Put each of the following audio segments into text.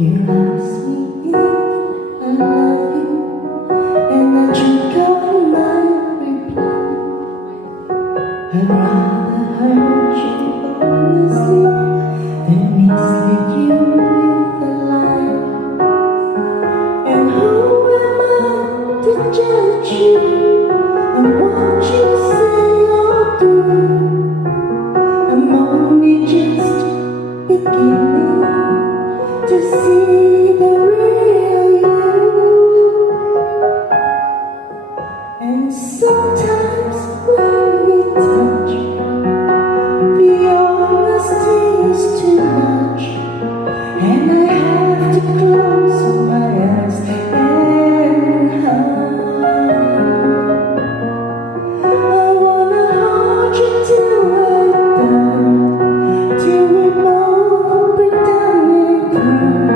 You ask me if I love you, and I just got my reply. I'd rather hurt you honestly than mislead you with a lie. And who am I to judge you on what you say or do? I'm only just beginning to see the real you. And sometimes when we touch, the honesty is too much, and I have to close my eyes and hide. I wanna hold you till I die, till we both pretend it good.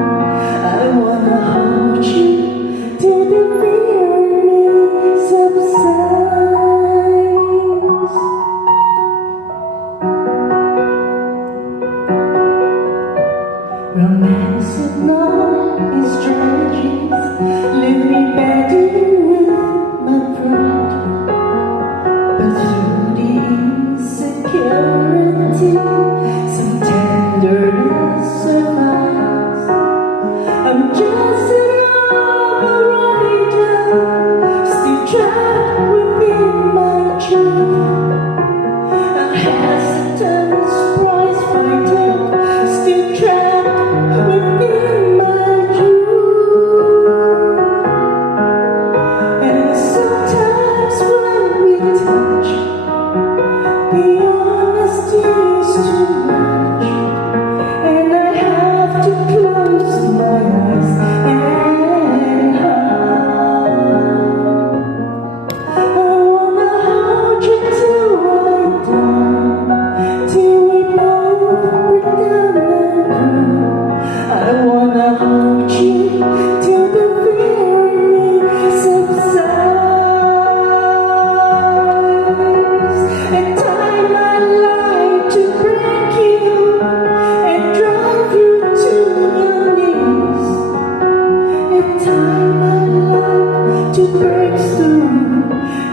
I wanna hold you till the fear in me subsides. Romance is not his strategies, leave me begging with my pride. But through the insecurity, some tenderness survives. I'm just another rider, still trapped within my truth. A hesitant prize fighter, still trapped within my youth. And sometimes when we touch, the honesty is too much, and I have to close my eyes and hide. I wanna hold you till I die, till we both pretend and I wanna hold you till the fear in me subsides. And tie my life to break you and drive you to your knees. And tie my life to break through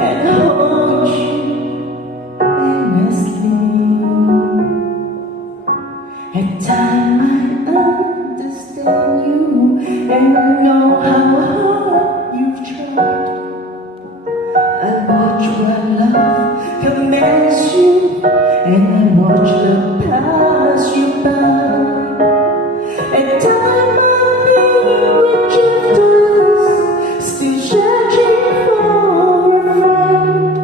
and hold you endlessly. At time I understand you, and I know how hard you've tried. I watch while love commands you, and I watch love pass you by. At time I think we're drifters, still searching for a friend,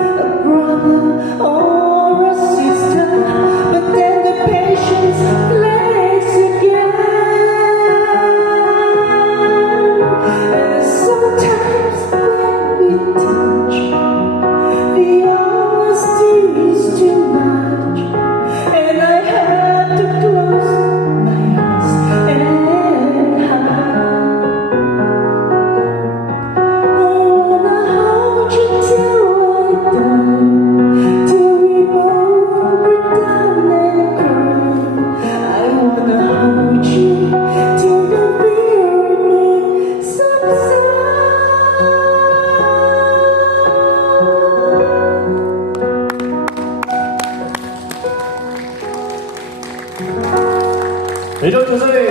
a brother or a sister, but then the patience plays again. And sometimes when we touch, the honesty is too much, and I have to close my eyes and hide. I wanna hold you till I die, till we both pretend and cry. I wanna hold you till the fear in me subsides. 이런 조사에